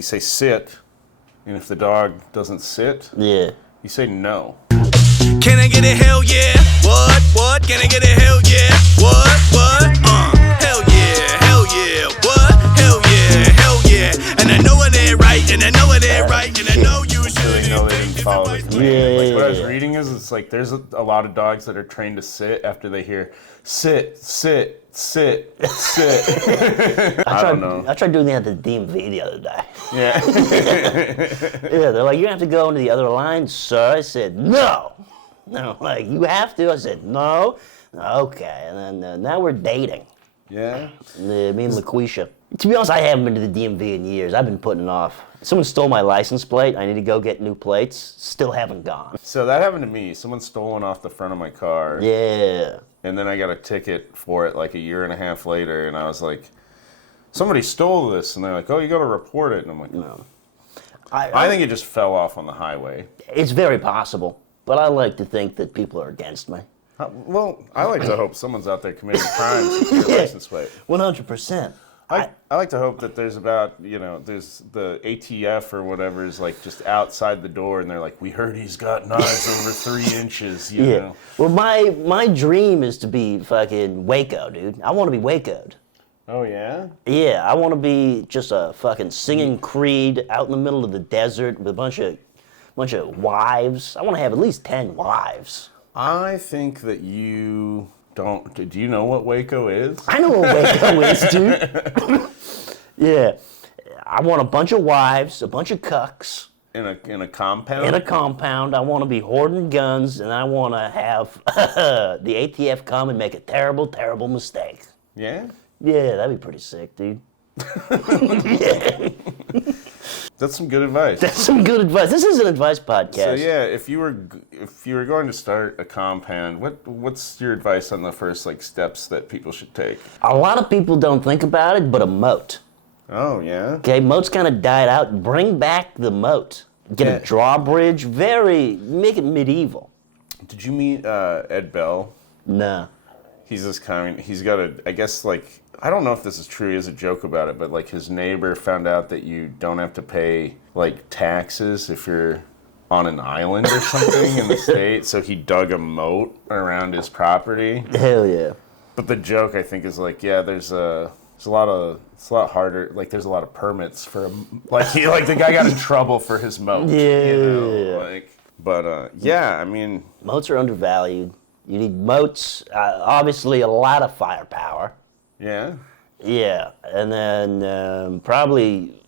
you say sit, and if the dog doesn't sit, Yeah. you say no. Can I get a hell yeah? What? Can I get a hell yeah? What? Hell yeah, what? Hell yeah. And I know it ain't right, and I know it ain't right, and I know you should. So they know they didn't follow the command. Yeah. Like what I was reading is, it's like there's a lot of dogs that are trained to sit after they hear sit. I don't know. I tried doing that at the DMV the other day. Yeah. Yeah, they're like, you have to go into the other line, sir. I said, no. No, like, you have to? I said, no. Okay, and then now we're dating. Yeah. Me and LaQuisha. To be honest, I haven't been to the DMV in years. I've been putting it off. Someone stole my license plate. I need to go get new plates. Still haven't gone. So that happened to me. Someone stole one off the front of my car. Yeah. And then I got a ticket for it like a year and a half later, and I was like, somebody stole this, and they're like, oh, you got to report it. And I'm like, no. I think it just fell off on the highway. It's very possible, but I like to think that people are against me. Well, I like to hope someone's out there committing crimes with your license plate. 100%. I like to hope that there's there's the ATF or whatever is like just outside the door, and they're like, we heard he's got knives over 3 inches, you know. Well, my dream is to be fucking Waco, dude. I want to be Waco'd. Oh, yeah? Yeah, I want to be just a fucking singing Creed out in the middle of the desert with a bunch of wives. I want to have at least 10 wives. I think that you don't. Do you know what Waco is? I know what Waco is, dude. Yeah. I want a bunch of wives, a bunch of cucks. In a compound? In a compound. I want to be hoarding guns, and I want to have the ATF come and make a terrible, terrible mistake. Yeah? Yeah, that'd be pretty sick, dude. Yeah. That's some good advice. That's some good advice. This is an advice podcast. So yeah, if you were going to start a compound, what's your advice on the first steps that people should take? A lot of people don't think about it, but a moat. Oh yeah. Okay, moats kind of died out. Bring back the moat. Get a drawbridge. Make it medieval. Did you meet Ed Bell? No. He's this kind. He's got I don't know if this is true. He has a joke about it, but his neighbor found out that you don't have to pay taxes if you're on an island or something in the state. So he dug a moat around his property. Hell yeah. But the joke I think is there's a lot harder. There's a lot of permits for him. The guy got in trouble for his moat. Yeah. You know, I mean, moats are undervalued. You need moats. Obviously, a lot of firepower. Yeah. Yeah, and then probably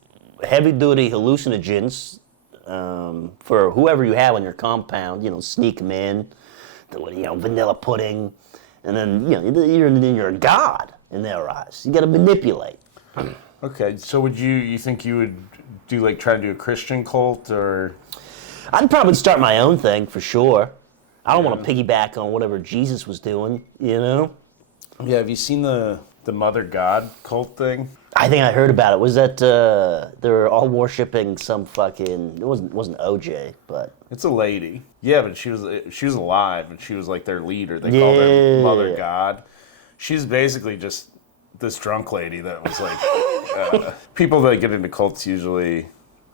heavy-duty hallucinogens for whoever you have on your compound. Sneak them in, vanilla pudding, and then you're a god in their eyes. You got to manipulate. Okay, so you think you would do try to do a Christian cult or? I'd probably start my own thing for sure. I don't want to piggyback on whatever Jesus was doing. Yeah. Have you seen the Mother God cult thing? I think I heard about it. Was that they're all worshiping some fucking? It wasn't OJ, but it's a lady. Yeah, but she was alive, and she was their leader. They called her Mother God. She's basically just this drunk lady that was people that get into cults usually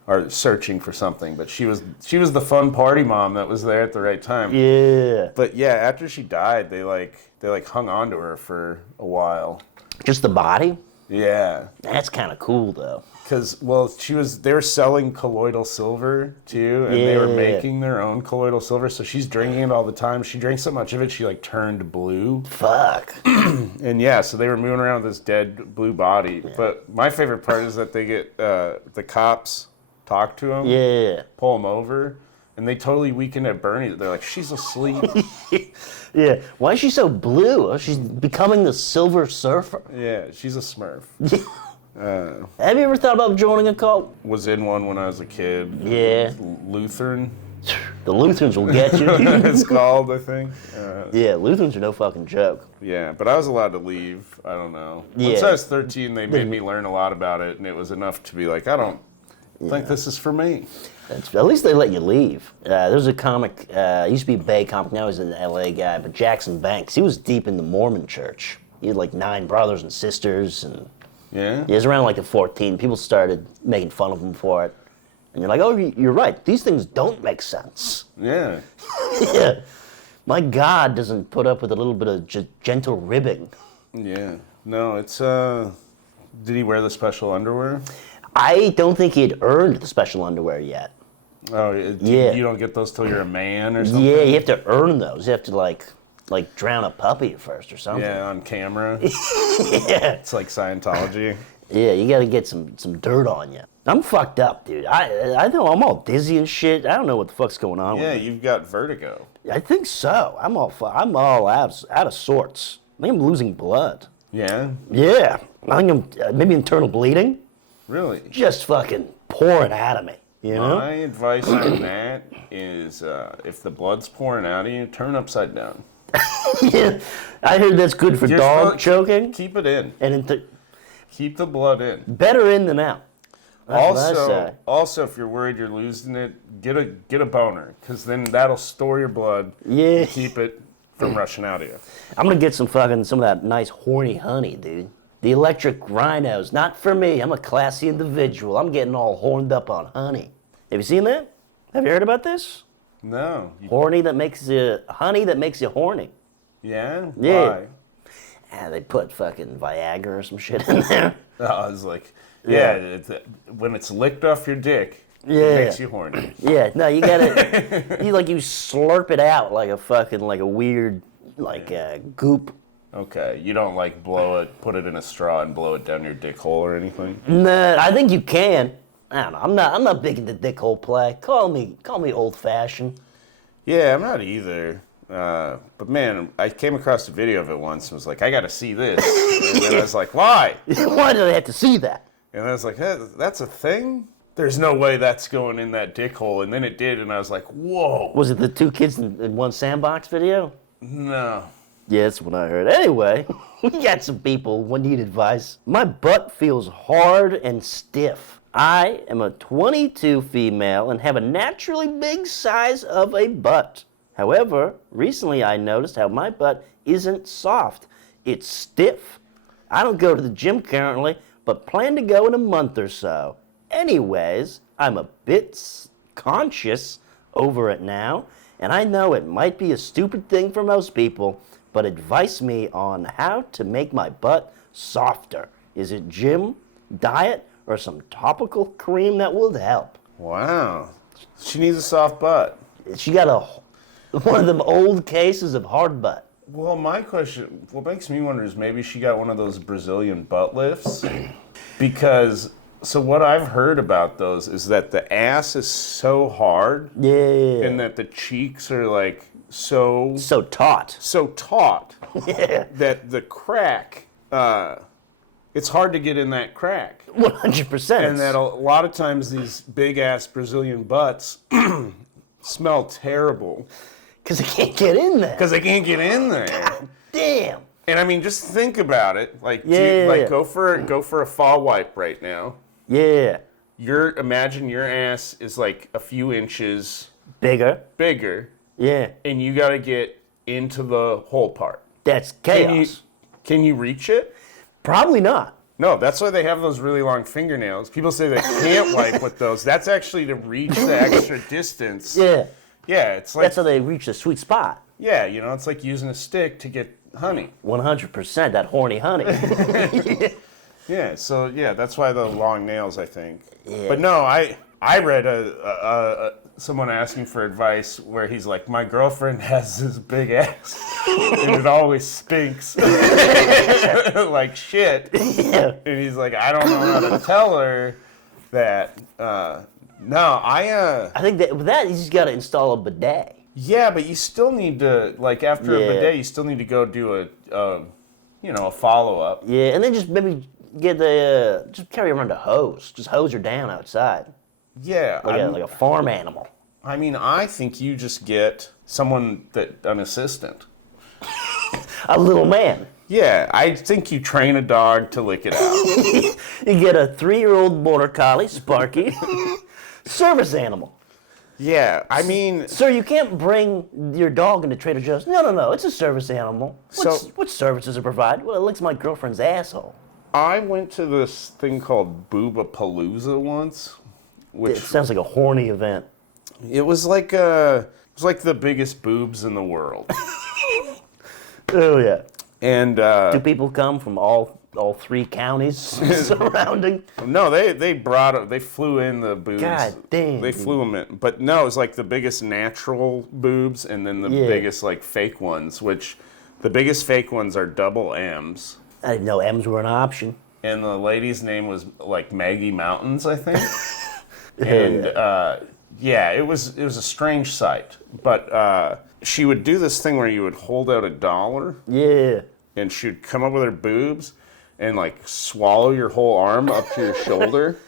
are searching for something, but she was the fun party mom that was there at the right time. Yeah. But yeah, after she died, they hung on to her for a while. Just the body? Yeah. That's kind of cool though. Because they were selling colloidal silver too, and they were making their own colloidal silver. So she's drinking it all the time. She drank so much of it, she turned blue. Fuck. And yeah, so they were moving around with this dead blue body. Yeah. But my favorite part is that they get the cops talk to him. Yeah. Pull him over. And they totally weaken at Bernie. They're like, she's asleep. Yeah. Why is she so blue? Oh, she's becoming the Silver Surfer. Yeah, she's a Smurf. Have you ever thought about joining a cult? Was in one when I was a kid. Yeah. Lutheran. The Lutherans will get you. It's called, I think. Yeah, Lutherans are no fucking joke. Yeah, but I was allowed to leave. I don't know. Once I was 13, they made me learn a lot about it, and it was enough to be like, I don't think this is for me. At least they let you leave. There was a comic, used to be a Bay comic, now he's an LA guy, but Jackson Banks, he was deep in the Mormon church. He had 9 brothers and sisters, and Yeah? He was around like the 14. People started making fun of him for it. And you're like, oh, you're right. These things don't make sense. Yeah. Yeah. My God doesn't put up with a little bit of gentle ribbing. Yeah. No, it's, did he wear the special underwear? I don't think he had earned the special underwear yet. Oh, Yeah. You don't get those till you're a man or something? Yeah, you have to earn those. You have to like drown a puppy first or something. Yeah, on camera. Yeah. It's like Scientology. Yeah, you got to get some dirt on you. I'm fucked up, dude. I know I'm all dizzy and shit. I don't know what the fuck's going on Yeah, with me. you've got vertigo. I think so. I'm all out of sorts. I think I'm losing blood. Yeah? Yeah. I think I'm maybe internal bleeding. Really? Just fucking pouring out of me. You know? My advice on that is if the blood's pouring out of you, turn upside down. Yeah. I heard that's good for You're dog supposed- choking. Keep it in. And Keep the blood in. better in than out. That's what I say. Also, if you're worried you're losing it, get a boner, because then that'll store your blood. Yeah. And keep it from rushing out of you. I'm gonna get some of that nice horny honey, dude. The electric rhinos, not for me. I'm a classy individual. I'm getting all horned up on honey. Have you seen that? Have you heard about this? No. Honey that makes you horny. Yeah? Yeah. Why? And they put fucking Viagra or some shit in there. I was like, Yeah. when it's licked off your dick, Yeah. it makes you horny. Yeah, no, you gotta, you slurp it out like a weird, goop. Okay, you don't like blow it, put it in a straw and blow it down your dick hole or anything? Nah, I think you can. I don't know. I'm not big into dick hole play. Call me old fashioned. Yeah, I'm not either. But man, I came across a video of it once and was like, I gotta see this. And then I was like, why? Why do they have to see that? And I was like, hey, that's a thing? There's no way that's going in that dick hole. And then it did, and I was like, whoa. Was it the two kids in one sandbox video? No. Yeah, that's what I heard. Anyway, we got some people who need advice. My butt feels hard and stiff. I am a 22 female and have a naturally big size of a butt. However, recently I noticed how my butt isn't soft. It's stiff. I don't go to the gym currently, but plan to go in a month or so. Anyways, I'm a bit conscious over it now, and I know it might be a stupid thing for most people, but advise me on how to make my butt softer. Is it gym, diet, or some topical cream that will help? Wow. She needs a soft butt. She got one of them old cases of hard butt. Well, my question, what makes me wonder is maybe she got one of those Brazilian butt lifts. Because, so what I've heard about those is that the ass is so hard. Yeah. And that the cheeks are like so taut. Yeah. That the crack, it's hard to get in that crack. 100%. And that a lot of times these big ass Brazilian butts smell terrible. Because they can't get in there. Because they can't get in there. Damn. And I mean, just think about it. Like, Yeah. go for a fall wipe right now. Yeah. Imagine your ass is like a few inches Bigger. Yeah. and you got to get into the hole part. That's chaos. Can you reach it? Probably not. No, that's why they have those really long fingernails. People say they can't wipe with those. That's actually to reach the extra distance. Yeah. Yeah, it's like That's how they reach the sweet spot. yeah, it's like using a stick to get honey. 100%, that horny honey. Yeah, so yeah, that's why the long nails, I think. Yeah. But no, I read someone asking for advice where he's like, my girlfriend has this big ass and it always stinks like shit. Yeah. And he's like, I don't know how to tell her that. I think that you just got to install a bidet. Yeah, but you still need to, like, after a bidet, you still need to go do a follow-up. Yeah, and then just maybe just carry around a hose. Just hose her down outside. Yeah. Like a farm animal. I mean, I think you just get an assistant. A little man. Yeah, I think you train a dog to lick it out. You get a 3-year-old border collie, Sparky. Service animal. Yeah, I mean... Sir, you can't bring your dog into Trader Joe's. No, it's a service animal. What service does it provide? Well, it licks my girlfriend's asshole. I went to this thing called Boobapalooza once, It which sounds like a horny event. it was like the biggest boobs in the world. Oh yeah. And Do people come from all 3 counties surrounding? no, they flew in the boobs. God damn. They flew them in, but no, it was like the biggest natural boobs and then the biggest like fake ones. Which the biggest fake ones are double M's. I didn't know M's were an option. And the lady's name was like Maggie Mountains, I think. And yeah, it was a strange sight. But she would do this thing where you would hold out $1. Yeah. And she'd come up with her boobs and like swallow your whole arm up to your shoulder.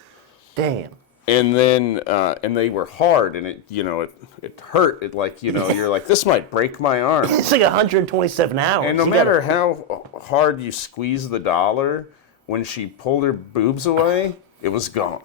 Damn. And then and they were hard, and it hurt. It like you're like, this might break my arm. It's like 127 hours. And no matter how hard you squeeze the dollar, when she pulled her boobs away, it was gone.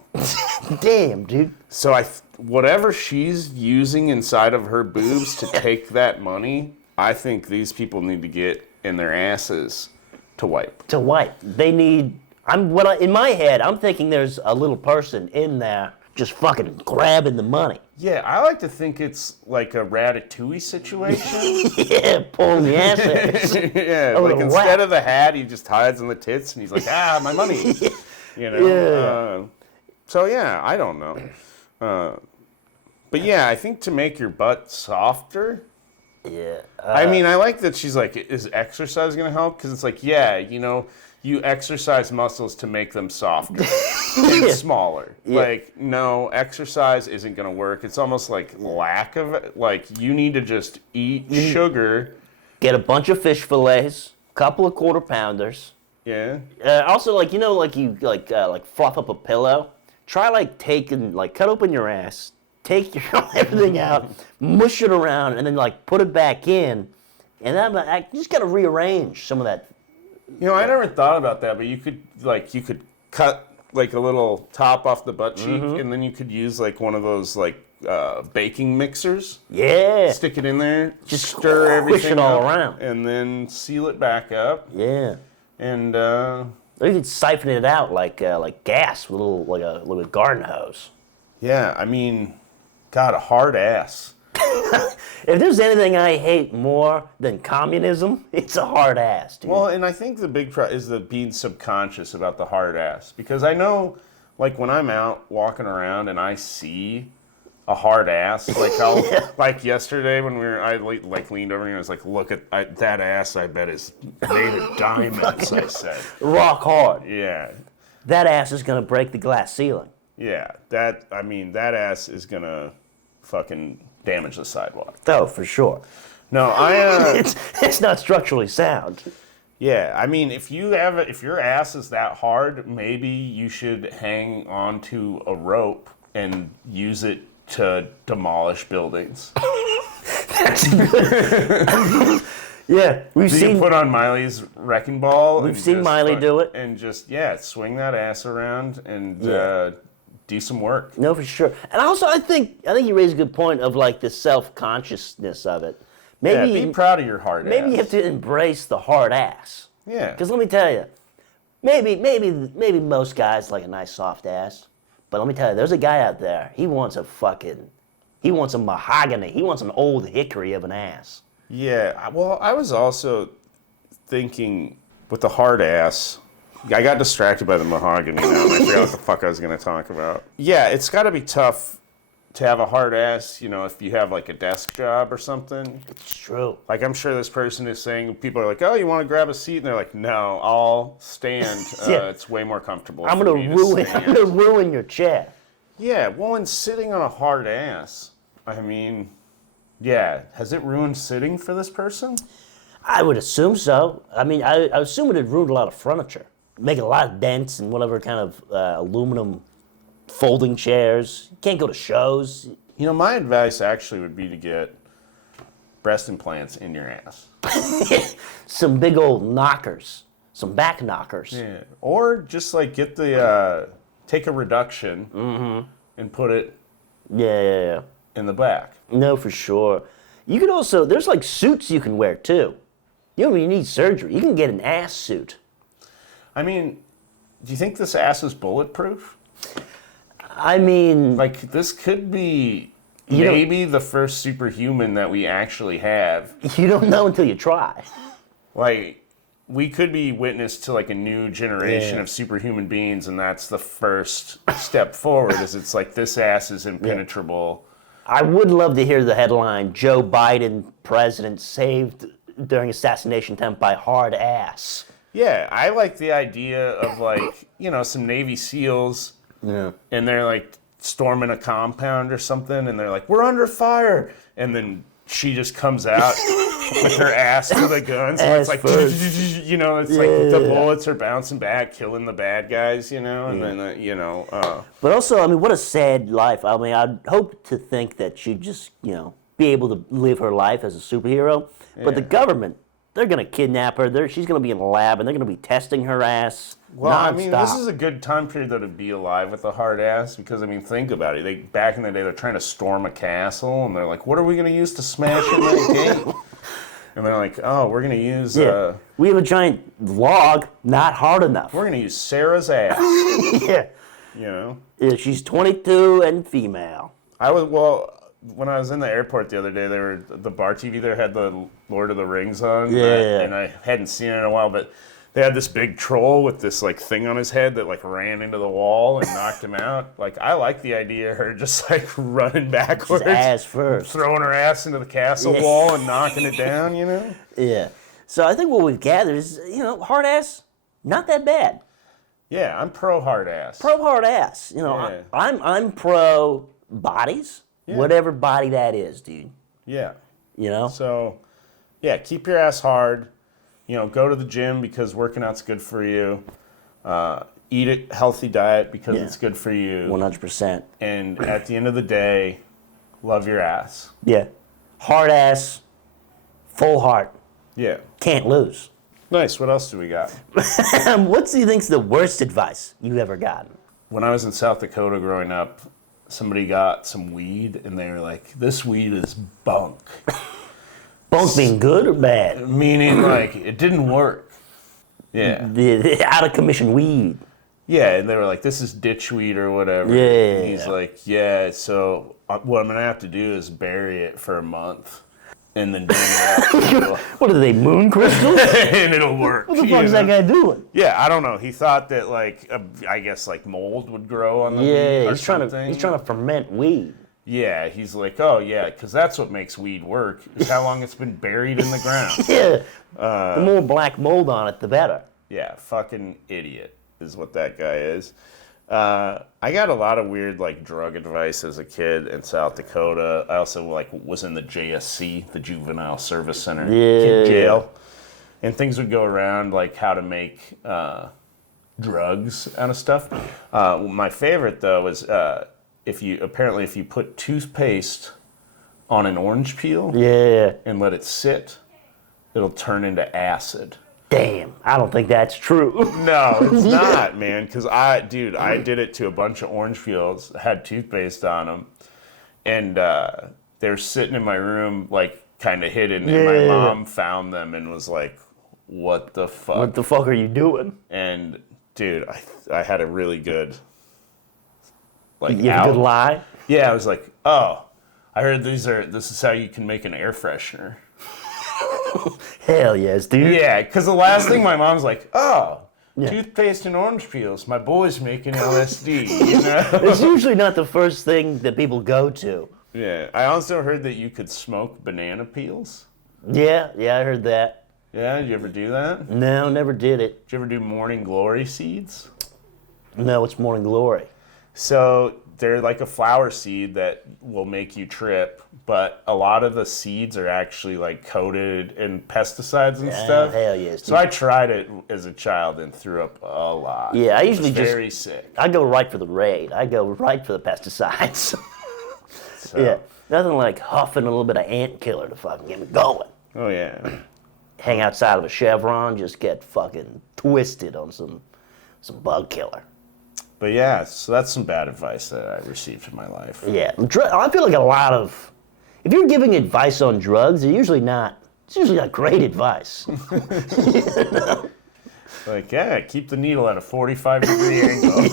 Damn, dude. So whatever she's using inside of her boobs to take that money, I think these people need to get in their asses to wipe. To wipe. They need. In my head, I'm thinking there's a little person in there just fucking grabbing the money. Yeah, I like to think it's like a Ratatouille situation. Yeah, pulling the ass hairs. Yeah, like instead of the hat, he just hides in the tits, and he's like, my money. Yeah. So yeah, I don't know. But yeah, I think to make your butt softer. Yeah. I mean, I like that she's like, is exercise going to help? Because it's like, yeah, you exercise muscles to make them softer and smaller. Yeah. Like, no, exercise isn't going to work. It's almost like lack of it. Like, you need to just eat sugar. Get a bunch of fish fillets, couple of quarter pounders. Yeah. Also, like, you fluff up a pillow. Try cut open your ass, take everything out, mush it around, and then put it back in. And then you just got to rearrange some of that. I never thought about that, but you could cut like a little top off the butt cheek, and then you could use like one of those baking mixers. Yeah. Stick it in there, just stir everything it all up, around, and then seal it back up. Yeah. And or you could siphon it out like gas with a little garden hose. Yeah, I mean, God, a hard ass. If there's anything I hate more than communism, it's a hard ass, dude. Well, and I think the big is the being subconscious about the hard ass. Because I know, like, when I'm out walking around and I see a hard ass, like like yesterday when I leaned over and I was like, look at that ass, I bet is made of diamonds, I said. Rock hard. Yeah. That ass is going to break the glass ceiling. Yeah, that ass is going to fucking damage the sidewalk. Oh, for sure. No, it's not structurally sound. Yeah, I mean, if your ass is that hard, maybe you should hang onto a rope and use it to demolish buildings. That's good. Yeah, we've seen. You put on Miley's wrecking ball. We've seen Miley do it, and just swing that ass around and do some work. No, for sure. And also, I think you raise a good point of like the self-consciousness of it. Maybe be proud of your hard ass. Maybe you have to embrace the hard ass. Yeah. Because let me tell you, maybe most guys like a nice soft ass, but let me tell you, there's a guy out there. He wants a mahogany. He wants an old hickory of an ass. Yeah. Well, I was also thinking with the hard ass. I got distracted by the mahogany now, and I forgot what the fuck I was going to talk about. Yeah, it's got to be tough to have a hard ass, if you have like a desk job or something. It's true. Like, I'm sure this person is saying, people are like, oh, you want to grab a seat? And they're like, no, I'll stand. It's way more comfortable. I'm going to ruin your chair. Yeah, well, and sitting on a hard ass, I mean, yeah, has it ruined sitting for this person? I would assume so. I mean, I assume it had ruined a lot of furniture. Making a lot of dents in whatever kind of aluminum folding chairs. You can't go to shows. My advice actually would be to get breast implants in your ass. Some big old knockers. Some back knockers. Yeah. Or just like get take a reduction and put it in the back. No, for sure. You could also, there's like suits you can wear too. You don't even need surgery. You can get an ass suit. I mean, do you think this ass is bulletproof? I mean, Like, this could be maybe the first superhuman that we actually have. you don't know until you try. Like, we could be witness to like a new generation Yeah. of superhuman beings, and that's the first step forward. Is it's like this ass is impenetrable. I would love to hear the headline: Joe Biden, president, saved during assassination attempt by hard ass. Yeah, I like the idea of like, you know, some Navy SEALs, Yeah. and they're like storming a compound or something, and they're like, "We're under fire," and then she just comes out with her ass to the guns, and it's Ass like, first. you know, it's like the Yeah. bullets are bouncing back, killing the bad guys, you know, and then, you know. But also, I mean, what a sad life. I mean, I'd hope to think that she'd just, be able to live her life as a superhero. But the government, they're going to kidnap her. She's going to be in a lab, and they're going to be testing her ass Well, nonstop. I mean, this is a good time period though to be alive with a hard ass because I mean, think about it. Back in the day, they're trying to storm a castle, and they're like, "What are we going to use to smash in that gate?" And they're like, "Oh, we're going to use we have a giant log, not hard enough. we're going to use Sarah's ass." Yeah. You know, Yeah, she's 22 and female. when I was in the airport the other day, the bar TV there had the Lord of the Rings on, Yeah. and I hadn't seen it in a while, but. They had this big troll with this like thing on his head that like ran into the wall and knocked him out. Like I like the idea of her just like running backwards, Ass first. throwing her ass into the castle Yeah. wall and knocking it down. You know? Yeah. So I think what we've gathered is, hard ass, not that bad. Yeah, I'm pro hard ass. Pro hard ass. Yeah. I'm pro bodies, whatever body that is, dude. Yeah. You know? So, yeah, keep your ass hard. Go to the gym because working out's good for you. Eat a healthy diet because it's good for you. 100%. And at the end of the day, love your ass. Yeah. Hard ass, full heart. Yeah. Can't lose. Nice. What else do we got? What do you think's the worst advice you've ever gotten? When I was in South Dakota growing up, somebody got some weed and they were like, "This weed is bunk." Bunk being good or bad? Meaning like it didn't work. Yeah. The out of commission weed. Yeah, and they were like, "This is ditch weed or whatever." Yeah. And he's like, "Yeah, so what I'm going to have to do is bury it for a month and then dig it up What are they, moon crystals? and it'll work." What the fuck is that guy doing? Yeah, I don't know. He thought that like I guess like mold would grow on the weed Yeah, or he's trying something. to ferment weed. Yeah, he's like, "Oh yeah, because that's what makes weed work is how long it's been buried in the ground." Yeah. The more black mold on it, the better. Yeah, fucking idiot is what that guy is. I got a lot of weird like drug advice as a kid in South Dakota. I also like was in the JSC, the Juvenile Service Center, kid jail, and things would go around like how to make drugs out of stuff. My favorite though was if you put toothpaste on an orange peel Yeah. and let it sit, it'll turn into acid. Damn, I don't think that's true. No, it's not, man. Because I did it to a bunch of orange peels, had toothpaste on them, and they were sitting in my room, like, kind of hidden, and my mom found them and was like, "What the fuck?" What the fuck are you doing? And, dude, I had a really good, like, You have a good lie? Yeah, I was like, "Oh, I heard this is how you can make an air freshener." Hell yes, dude. Yeah, because the last thing my mom's like, "Oh, toothpaste and orange peels. My boy's making LSD." You know? It's usually not the first thing that people go to. Yeah. I also heard that you could smoke banana peels. Yeah, I heard that. Yeah, did you ever do that? Did No, never did it. you ever do morning glory seeds? No, it's morning glory. So they're like a flower seed that will make you trip, but a lot of the seeds are actually like coated in pesticides and stuff. Hell yes. So I tried it as a child and threw up a lot. Yeah, I It was usually just- very sick. I go right for the raid. I go right for the pesticides. So, Yeah, nothing like huffing a little bit of ant killer to fucking get me going. Oh yeah. Hang outside of a Chevron, just get fucking twisted on some bug killer. But yeah, so that's some bad advice that I received in my life. Yeah, I feel like a lot of, if you're giving advice on drugs, it's usually not great advice. Like, yeah, keep the needle at a 45-degree angle.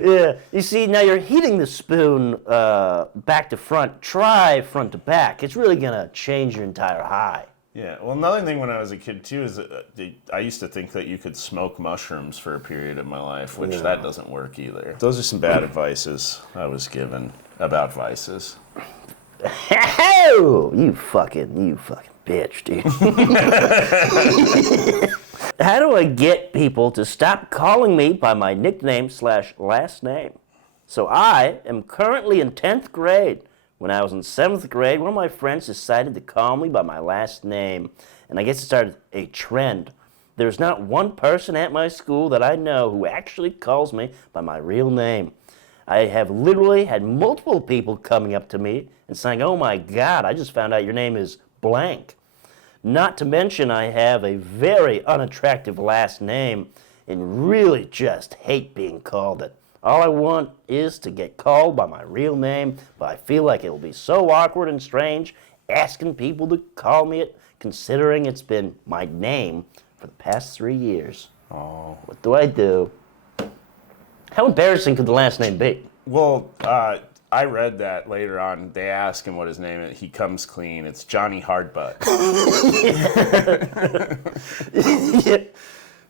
Yeah. You see, now you're heating the spoon back to front. Try front to back. It's really going to change your entire high. Yeah, well, another thing when I was a kid, too, is I used to think that you could smoke mushrooms for a period of my life, which that doesn't work either. Those are some bad advices I was given about vices. You fucking bitch, dude. How do I get people to stop calling me by my nickname/last name? So I am currently in 10th grade. When I was in 7th grade, one of my friends decided to call me by my last name, and I guess it started a trend. There's not one person at my school that I know who actually calls me by my real name. I have literally had multiple people coming up to me and saying, "Oh my God, I just found out your name is blank." Not to mention I have a very unattractive last name and really just hate being called it. All I want is to get called by my real name, but I feel like it'll be so awkward and strange asking people to call me it, considering it's been my name for the past 3 years. Oh. What do I do? How embarrassing could the last name be? Well, I read that later on. They ask him what his name is. He comes clean. It's Johnny Hardbutt.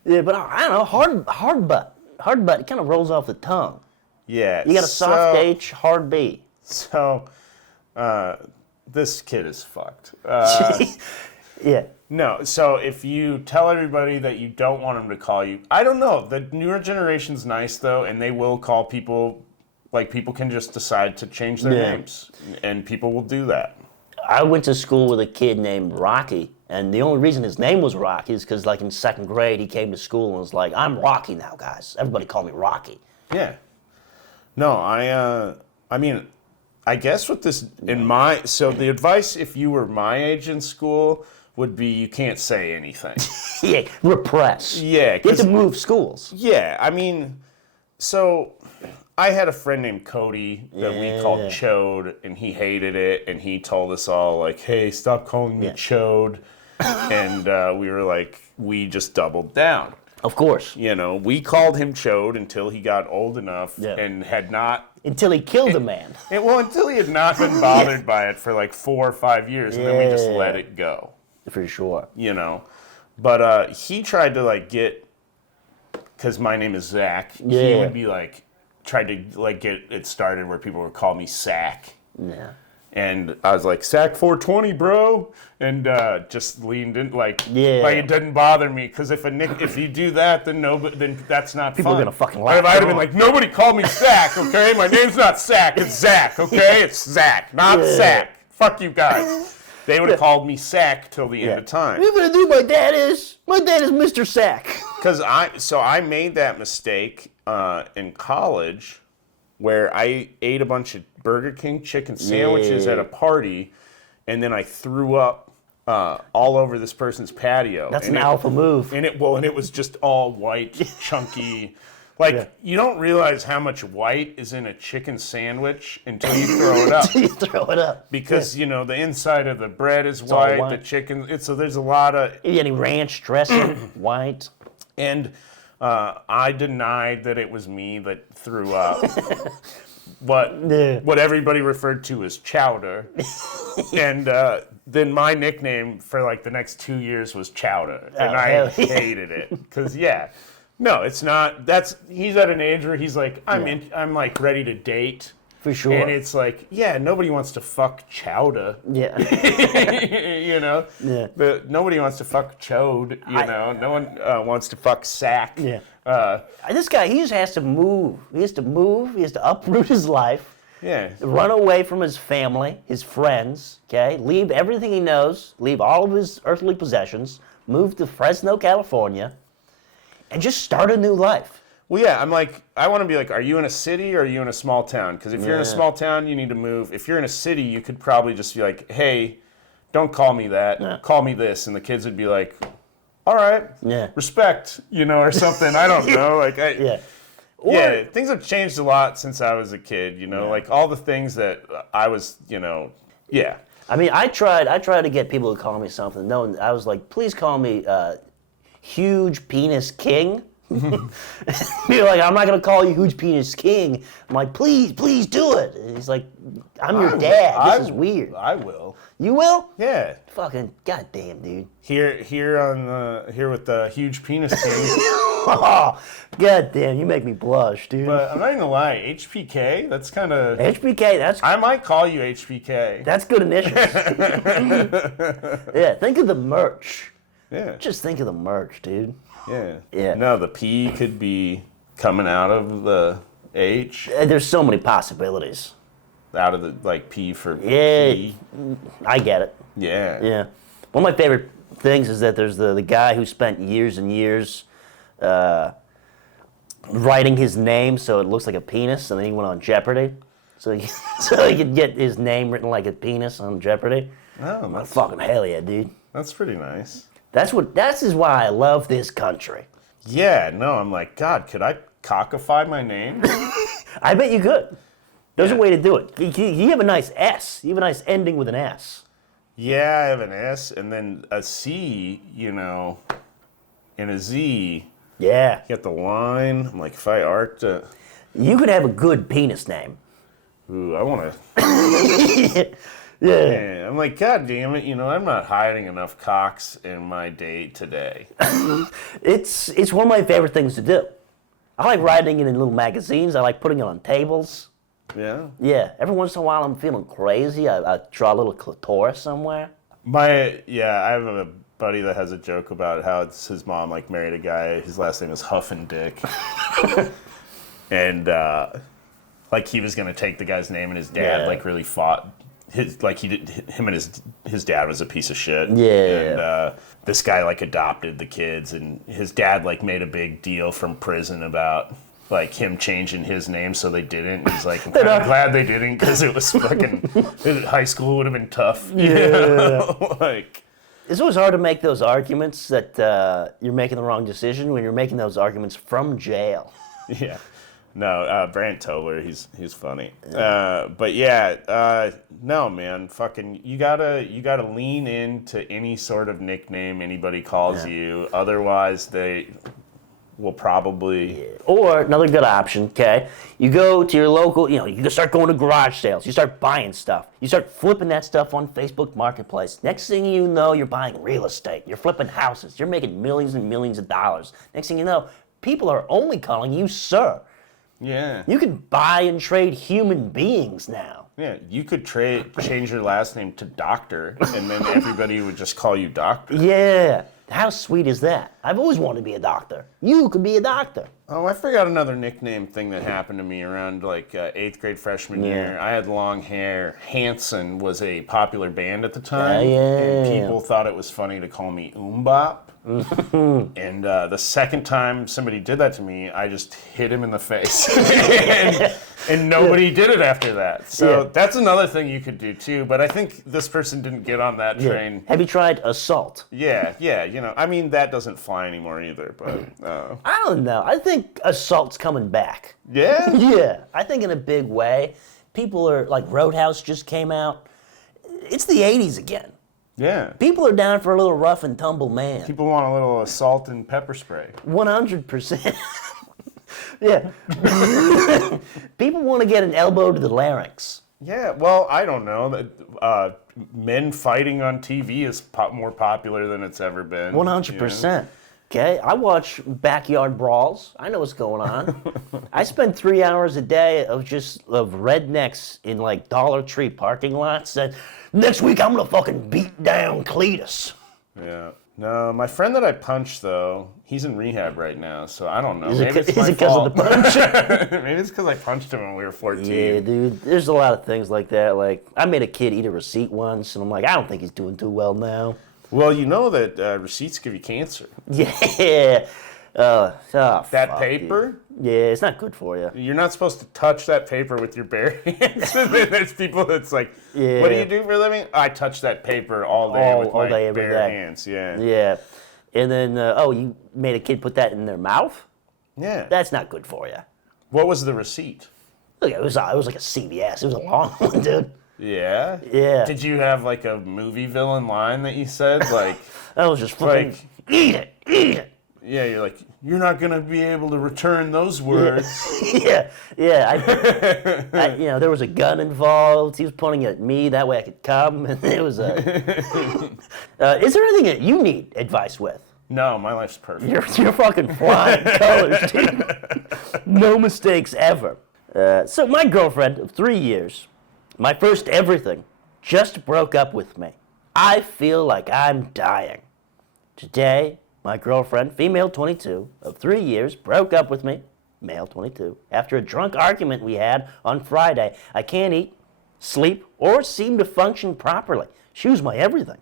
Yeah, but I don't know, hardbutt. Hardbutt, it kind of rolls off the tongue. Yeah. You got a soft H, hard B. So, this kid is fucked. Yeah. No, so if you tell everybody that you don't want them to call you, I don't know. The newer generation's nice, though, and they will call people, like people can just decide to change their names, and people will do that. I went to school with a kid named Rocky, and the only reason his name was Rocky is because, like, in 2nd grade, he came to school and was like, "I'm Rocky now, guys. Everybody call me Rocky." Yeah. No, I mean, I guess with this, so the advice if you were my age in school would be you can't say anything. Yeah, repress. Yeah. You have to move schools. Yeah, I mean, so I had a friend named Cody that we called Chode, and he hated it, and he told us all, like, "Hey, stop calling me Chode." And we were like, we just doubled down. Of course. You know, we called him Chode until he got old enough and had not... Until he killed a man. Until he had not been bothered by it for like 4 or 5 years, and then we just let it go. For sure. You know, but he tried to like get, because my name is Zach, he would be like, tried to like get it started where people would call me Sack. Yeah. And I was like, Sack 420, bro, and just leaned in like it didn't bother me, because if you do that, then that's not people fun. Are gonna fucking laugh. I'd have been like, nobody call me Sack, okay? My name's not Sack, it's Zach, okay? It's Zach, not Sack. Fuck you guys. They would have called me Sack till the end of time. What are you gonna do? My dad is Mr. Sack. Because I made that mistake in college, where I ate a bunch of Burger King chicken sandwiches at a party, and then I threw up all over this person's patio. That's an alpha move. And it was just all white, chunky. Like, you don't realize how much white is in a chicken sandwich until you throw it up. You throw it up. Because, you know, the inside of the bread is white, the chicken, so there's a lot of... Any ranch dressing, white. And I denied that it was me that threw up. What everybody referred to as chowder. And then my nickname for like the next 2 years was Chowder. And I hated it. Because, no, it's not. He's at an age where he's like, I'm like ready to date. For sure. And it's like, nobody wants to fuck Chowder. Yeah. You know? Yeah. But nobody wants to fuck Chode, you know? No one wants to fuck Sack. Yeah. This guy, he just has to move. He has to uproot his life. Yeah. Run away from his family, his friends, okay? Leave everything he knows, leave all of his earthly possessions, move to Fresno, California, and just start a new life. Well, yeah, I'm like, I want to be like, are you in a city or are you in a small town? Because if you're in a small town, you need to move. If you're in a city, you could probably just be like, hey, don't call me that. Call me this. And the kids would be like, all right, respect, you know, or something. I don't know. Like, things have changed a lot since I was a kid, you know, like all the things that I was, you know, I mean, I tried to get people to call me something. No, I was like, please call me Huge Penis King. You're like, I'm not going to call you Huge Penis King. I'm like, please do it. And he's like, I'm your dad. This is weird. I will. You will? Yeah. Fucking goddamn, dude. Here with the Huge Penis King. Oh, goddamn, you make me blush, dude. But I'm not gonna lie, HPK. That's kind of HBK, I might call you HPK. that's good initials. Yeah, think of the merch. Yeah. Just think of the merch, dude. Yeah. Yeah. No, the P could be coming out of the H, There's so many possibilities. out of the like P for Yeah. P. I get it. Yeah. Yeah. One of my favorite things is that there's the guy who spent years and years writing his name so it looks like a penis, and then he went on Jeopardy. So he could get his name written like a penis on Jeopardy. Oh, that's Fucking hell yeah, dude. pretty nice. This is why I love this country. Yeah. No, I'm like, God, could I cockify my name? I bet you could. There's a Yeah. way to do it. You have a nice S. You have a nice ending with an S. Yeah, I have an S and then a C, and a Z. Yeah. Get the line. I'm like, if I art, You could have a good penis name. ooh, I want to. Yeah. Yeah, I'm like, God damn it, I'm not hiding enough cocks in my day today. It's one of my favorite things to do. I like writing it in little magazines. I like putting it on tables. Yeah. Yeah. Every once in a while I'm feeling crazy. I draw a little clitoris somewhere. I have a buddy that has a joke about how it's his mom like married a guy. His last name is Huff and Dick, and like he was gonna take the guy's name, and his dad Yeah. like really fought. Him and his dad was a piece of shit. Yeah. And this guy like adopted the kids, and his dad like made a big deal from prison about like him changing his name, so they didn't. And he's like, I'm kind of glad they didn't, because it was fucking high school would have been tough. Yeah. Like. It's always hard to make those arguments that you're making the wrong decision when you're making those arguments from jail. Yeah. No, Brant Tobler, he's funny. But yeah, no, man, fucking, you gotta lean into any sort of nickname anybody calls you. Otherwise, they will probably. Or another good option, okay? You go to your local, you can start going to garage sales. You start buying stuff. You start flipping that stuff on Facebook Marketplace. Next thing you know, you're buying real estate. You're flipping houses. You're making millions and millions of dollars. Next thing you know, people are only calling you sir. Yeah. You can buy and trade human beings now. Yeah, you could change your last name to Doctor, and then everybody would just call you Doctor. Yeah. How sweet is that? I've always wanted to be a doctor. You could be a doctor. Oh, I forgot another nickname thing that happened to me around like 8th grade freshman year. I had long hair. Hanson was a popular band at the time, and people thought it was funny to call me Oombop. And the second time somebody did that to me, I just hit him in the face. and nobody did it after that. So that's another thing you could do too, but I think this person didn't get on that train. Have you tried assault? Yeah, I mean, that doesn't fly anymore either, but... I don't know. I think assault's coming back. Yeah? Yeah, I think in a big way. People are, like Roadhouse just came out. It's the 80s again. Yeah. People are down for a little rough and tumble man. People want a little assault and pepper spray. 100%. Yeah. People want to get an elbow to the larynx. Yeah, well, I don't know. Men fighting on TV is more popular than it's ever been. 100%. Okay, I watch backyard brawls. I know what's going on. I spend 3 hours a day of rednecks in like Dollar Tree parking lots. That next week I'm gonna fucking beat down Cletus. Yeah. No, my friend that I punched though, he's in rehab right now, so I don't know. Is Maybe it it's my because fault. of the punch? Maybe it's because I punched him when we were 14. Yeah, dude. There's a lot of things like that. Like I made a kid eat a receipt once, and I'm like, I don't think he's doing too well now. Well, you know that receipts give you cancer. Yeah. That fuck, paper? dude. Yeah, it's not good for you. You're not supposed to touch that paper with your bare hands. And then there's people that's like, Yeah. what do you do for a living? I touch that paper all day with my day, every bare day. hands. Yeah. Yeah. And then, you made a kid put that in their mouth? Yeah. That's not good for you. What was the receipt? Look, it was like a CVS. It was a long one, dude. Yeah? Yeah. Did you have like a movie villain line that you said? Like, I was just fucking, like eat it. Yeah, you're like, you're not gonna be able to return those words. Yeah. There was a gun involved. He was pointing at me. That way I could come. And it was a. Is there anything that you need advice with? No, my life's perfect. You're fucking flying colors, dude. No mistakes ever. So my girlfriend of 3 years, my first everything, just broke up with me. I feel like I'm dying. Today, my girlfriend, female 22, of 3 years, broke up with me, male 22, after a drunk argument we had on Friday. I can't eat, sleep, or seem to function properly. She was my everything.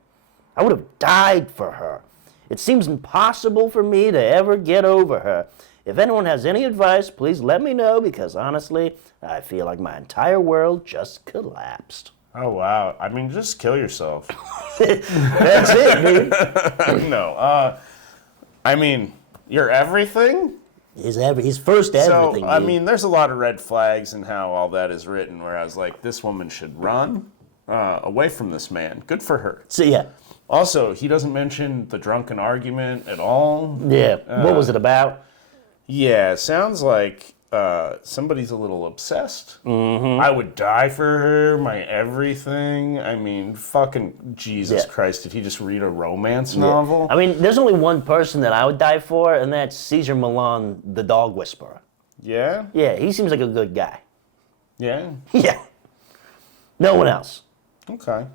I would have died for her. It seems impossible for me to ever get over her. If anyone has any advice, please let me know, because honestly, I feel like my entire world just collapsed. Oh, wow. I mean, just kill yourself. That's it, dude. No. I mean, you're everything? His first everything. So, I mean, there's a lot of red flags in how all that is written, where I was like, this woman should run away from this man. Good for her. So, yeah. Also, he doesn't mention the drunken argument at all. Yeah. What was it about? Yeah, it sounds like somebody's a little obsessed. Mm-hmm. I would die for her, my everything. I mean, fucking Jesus Christ, did he just read a romance novel? I mean, there's only one person that I would die for, and that's Cesar Millan, the dog whisperer. Yeah? Yeah, he seems like a good guy. Yeah? Yeah. No one else. Okay.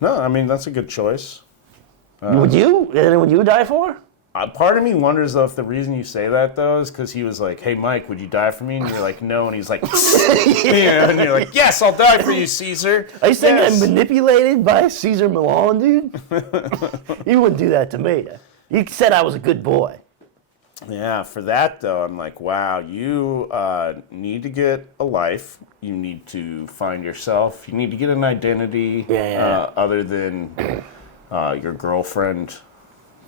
No, I mean, that's a good choice. Would you? Anyone would you die for? Part of me wonders, though, if the reason you say that, though, is because he was like, hey, Mike, would you die for me? And you're like, no. And he's like, yeah. And you're like, yes, I'll die for you, Caesar. Are you saying I'm manipulated by Cesar Millan, dude? You wouldn't do that to me. You said I was a good boy. Yeah, for that, though, I'm like, wow, you need to get a life. You need to find yourself. You need to get an identity other than your girlfriend.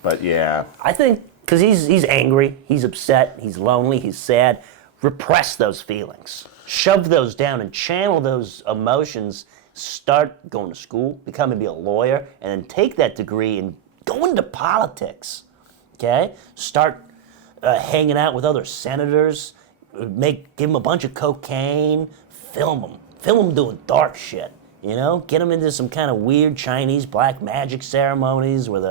But yeah. I think because he's angry, he's upset, he's lonely, he's sad. Repress those feelings. Shove those down and channel those emotions. Start going to school, become maybe a lawyer, and then take that degree and go into politics. Okay? Start hanging out with other senators. Give them a bunch of cocaine. Film them doing dark shit. You know? Get them into some kind of weird Chinese black magic ceremonies where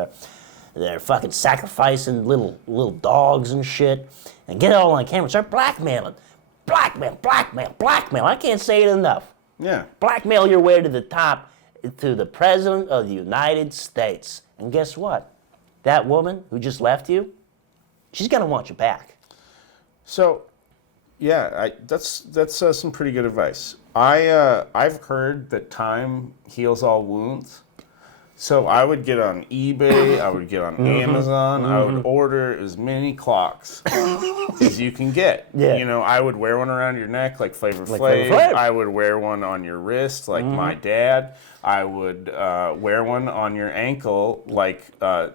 they're fucking sacrificing little dogs and shit, and get it all on camera. Start blackmailing. Blackmail. I can't say it enough. Yeah. Blackmail your way to the top, to the President of the United States. And guess what? That woman who just left you, she's gonna want you back. So, yeah, that's some pretty good advice. I've heard that time heals all wounds. So I would get on eBay, I would get on Amazon, I would order as many clocks as you can get. Yeah. You know, I would wear one around your neck like Flavor Flav. I would wear one on your wrist like my dad. I would wear one on your ankle like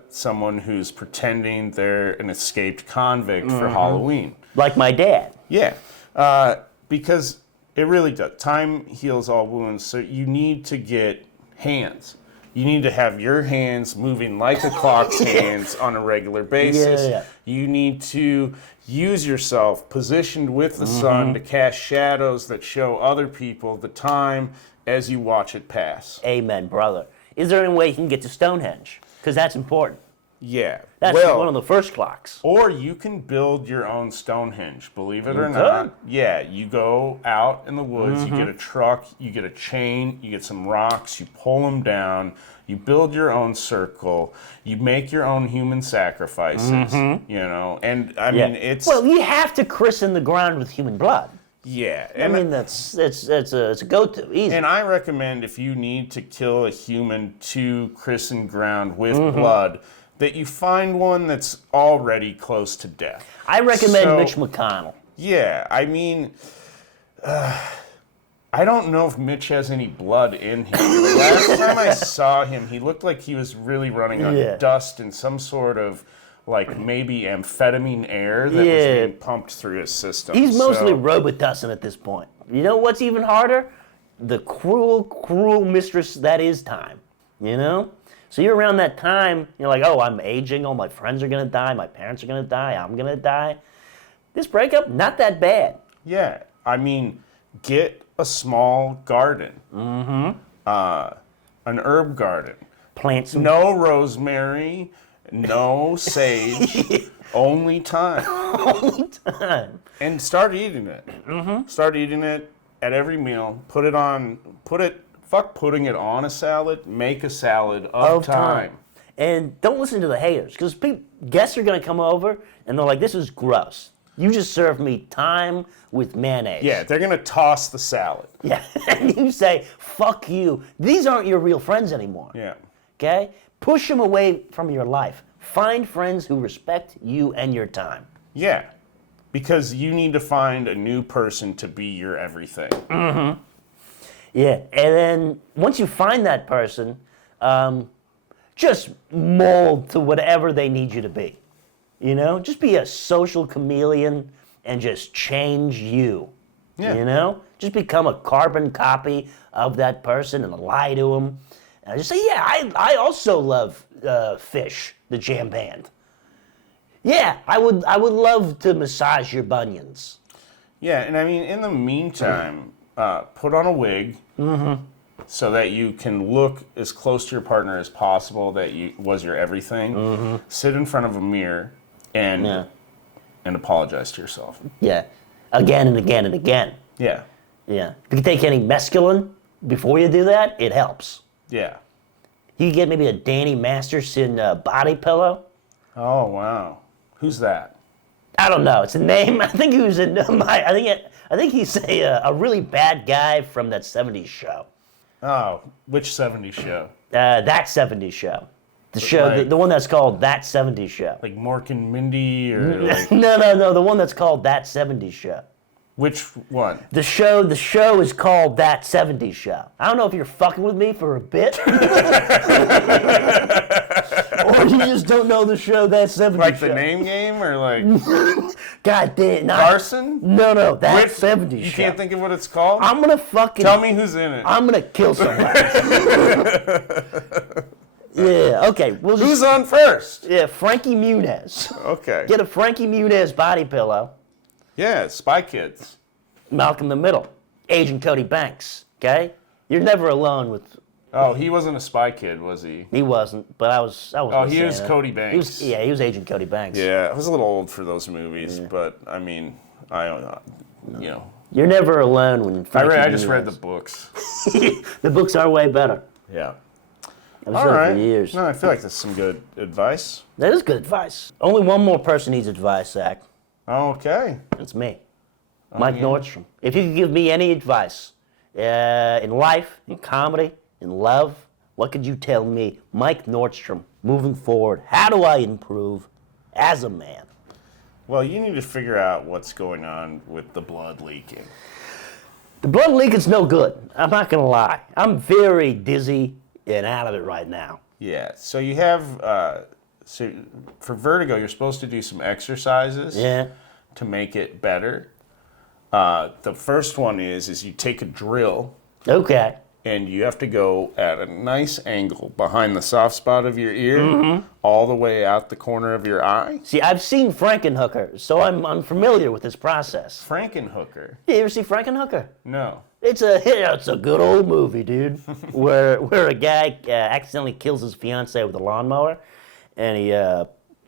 someone who's pretending they're an escaped convict for Halloween. Like my dad. Yeah, because it really does. Time heals all wounds, so you need to get hands. You need to have your hands moving like a clock's hands on a regular basis. Yeah. You need to use yourself positioned with the sun to cast shadows that show other people the time as you watch it pass. Amen, brother. Is there any way you can get to Stonehenge? Because that's important. Yeah. That's one of the first clocks. Or you can build your own Stonehenge, believe it or not. Yeah, you go out in the woods, you get a truck, you get a chain, you get some rocks, you pull them down, you build your own circle, you make your own human sacrifices, you know, and I mean, it's... Well, you have to christen the ground with human blood. Yeah. I mean, it's a go-to, easy. And I recommend if you need to kill a human to christen ground with blood, that you find one that's already close to death. I recommend Mitch McConnell. Yeah, I mean, I don't know if Mitch has any blood in him. The last time I saw him, he looked like he was really running on dust and some sort of, like, maybe amphetamine air that was being pumped through his system. He's mostly Robitussin at this point. You know what's even harder? The cruel, cruel mistress that is time. You know? So you're around that time, you're like, oh, I'm aging, all my friends are going to die, my parents are going to die, I'm going to die. This breakup, not that bad. Yeah, I mean, get a small garden. Mm-hmm. An herb garden. Plant some... No rosemary, no sage, only thyme. Only time. And start eating it. Mm-hmm. Start eating it at every meal. Fuck putting it on a salad. Make a salad of thyme. And don't listen to the haters, because guests are going to come over, and they're like, this is gross. You just served me thyme with mayonnaise. Yeah, they're going to toss the salad. Yeah, and you say, fuck you. These aren't your real friends anymore. Yeah. Okay? Push them away from your life. Find friends who respect you and your time. Yeah, because you need to find a new person to be your everything. Mm-hmm. Yeah, and then once you find that person, just mold to whatever they need you to be. You know? Just be a social chameleon and just change you. Yeah. You know? Just become a carbon copy of that person and lie to them. And just say, yeah, I also love Fish, the jam band. Yeah, I would love to massage your bunions. Yeah, and I mean, in the meantime, put on a wig so that you can look as close to your partner as possible, that was your everything. Sit in front of a mirror and apologize to yourself. Yeah, again and again and again. Yeah. Yeah. If you take any mescaline before you do that, it helps. Yeah. You can get maybe a Danny Masterson body pillow. Oh, wow. Who's that? I don't know. It's a name. I think he was in I think he's a really bad guy from that 70s show. Oh, which 70s show? That 70s show. The show, Like- the one that's called That 70s Show. Like Mork and Mindy, or like, No, the one that's called That 70s Show. which one? The show is called That 70s Show. I don't know if you're fucking with me for a bit. Or you just don't know the show That 70s Like Show. the name game, or like God damn. Carson? No, That Which- 70s You Show. can't think of what it's called? I'm gonna fucking... Tell me who's in it. I'm gonna kill somebody. Yeah, okay. We'll just, Who's on first? Yeah, Frankie Muniz. Okay. Get a Frankie Muniz body pillow. Yeah, Spy Kids. Malcolm the Middle. Agent Cody Banks. Okay? You're never alone with... Oh, he wasn't a Spy Kid, was he? He wasn't, but I was. Oh, he was Cody Banks. He was Agent Cody Banks. Yeah, I was a little old for those movies, but I mean, I don't know. You know, You're never alone when Frankie I just read Muniz. the books. The books are way better. Yeah. I've All said it right. for years. No, I feel like that's some good advice. That is good advice. Only one more person needs advice, Zach. Okay. It's me, Mike Nordstrom. If you could give me any advice in life, in comedy, in love, what could you tell me, Mike Nordstrom, moving forward? How do I improve as a man? Well, you need to figure out what's going on with the blood leaking. The blood leak is no good. I'm not going to lie. I'm very dizzy and out of it right now. Yeah. So you have so for vertigo, you're supposed to do some exercises Yeah. to make it better. The first one is you take a drill Okay. and you have to go at a nice angle behind the soft spot of your ear, all the way out the corner of your eye. See, I've seen Frankenhooker, so I'm familiar with this process. Frankenhooker? You ever see Frankenhooker? No. It's a good old movie, dude, where a guy accidentally kills his fiancée with a lawnmower, and he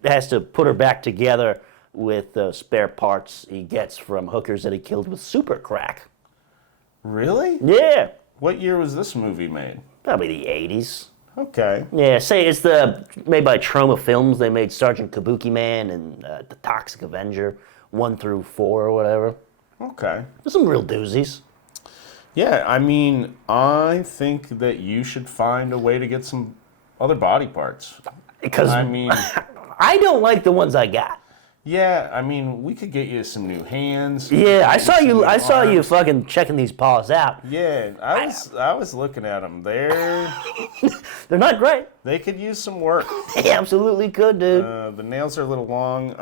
has to put her back together with spare parts he gets from hookers that he killed with super crack. Really? Yeah, What year was this movie made? probably the 80s. Okay. Yeah, say it's made by Troma Films. They made Sergeant Kabuki Man and The Toxic Avenger 1 through 4 or whatever. Okay. There's some real doozies. Yeah, I mean, I think that you should find a way to get some other body parts. Because I mean, I don't like the ones I got. yeah, I mean, we could get you some new hands. Yeah, I saw some you. new I saw you arms. fucking checking these paws out. Yeah, I was looking at them. They're not great. They could use some work. They absolutely could, dude. The nails are a little long.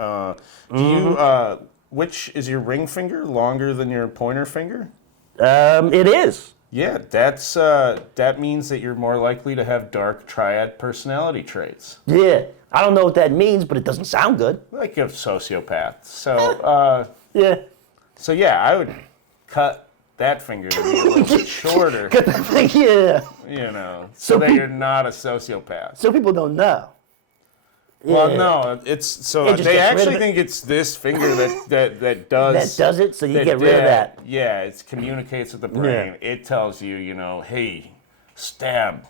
Do you? Which is your ring finger longer than your pointer finger? It is. Yeah, that means that you're more likely to have dark triad personality traits. Yeah. I don't know what that means, but it doesn't sound good. Like a sociopath. So, Yeah. so yeah, I would cut that finger to be a little bit shorter, Got that thing, yeah. you know, so that you're not a sociopath. So people don't know. Well, Yeah. no, it's so It just they gets rid actually of it. think it's this finger that does That does it, so you get rid of that. Yeah, it communicates with the brain. It tells you, you know, hey, stab.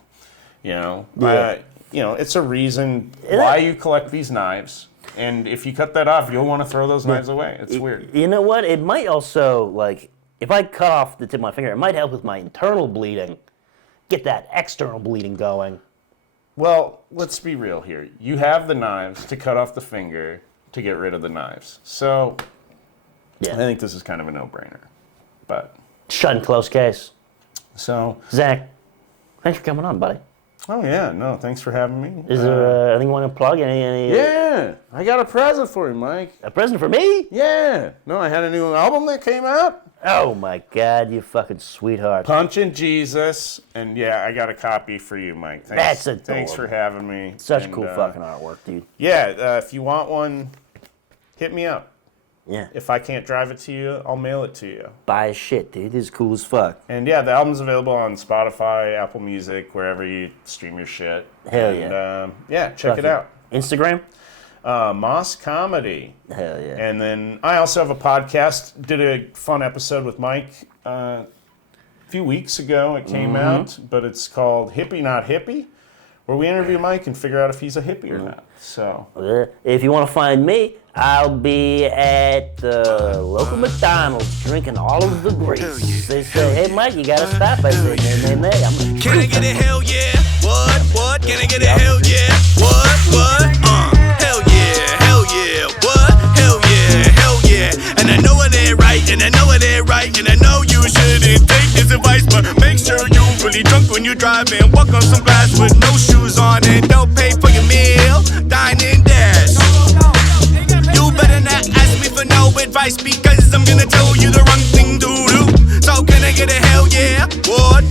You know, Yeah. you know, it's a reason why you collect these knives. And if you cut that off, you'll want to throw those knives away. It's weird. You know what? It might also, like, if I cut off the tip of my finger, it might help with my internal bleeding. Get that external bleeding going. Well, let's be real here. You have the knives to cut off the finger to get rid of the knives. So I Yeah. think this is kind of a no-brainer. But Shut and close case. so, Zach, thanks for coming on, buddy. oh yeah, no, thanks for having me. Is there anything you want to plug? Any Yeah, I got a present for you, Mike. a present for me? Yeah, no, I had a new album that came out, Oh my God, you fucking sweetheart. Punchin' Jesus, and yeah, I got a copy for you, Mike. Thanks, That's adorable. Thanks for having me. Such And, cool fucking artwork, dude. Yeah, if you want one, hit me up. Yeah. If I can't drive it to you, I'll mail it to you. Buy his shit, dude. This is cool as fuck. And yeah, the album's available on Spotify, Apple Music, wherever you stream your shit. Hell and, yeah. Yeah, check it out. Instagram? Moss Comedy. Hell yeah. And then I also have a podcast. Did a fun episode with Mike a few weeks ago. It came out, but it's called Hippie Not Hippie, where we interview Mike and figure out if he's a hippie or not. So If you want to find me, I'll be at the local McDonald's drinking all of the grease. They say, hey, Mike, you got to stop. I say, nay, I'm gonna Can I get a hell yeah? What? Can I get a hell yeah? What? Hell yeah, what? Hell yeah. And I know it ain't right, and I know it ain't right, and I know you shouldn't take this advice, but make sure you really drunk when you drive and walk on some glass with no shoes on and don't pay for your meal, dine and dash. You better not ask me for no advice because I'm gonna tell you the wrong thing to do. So can I get a hell yeah? What?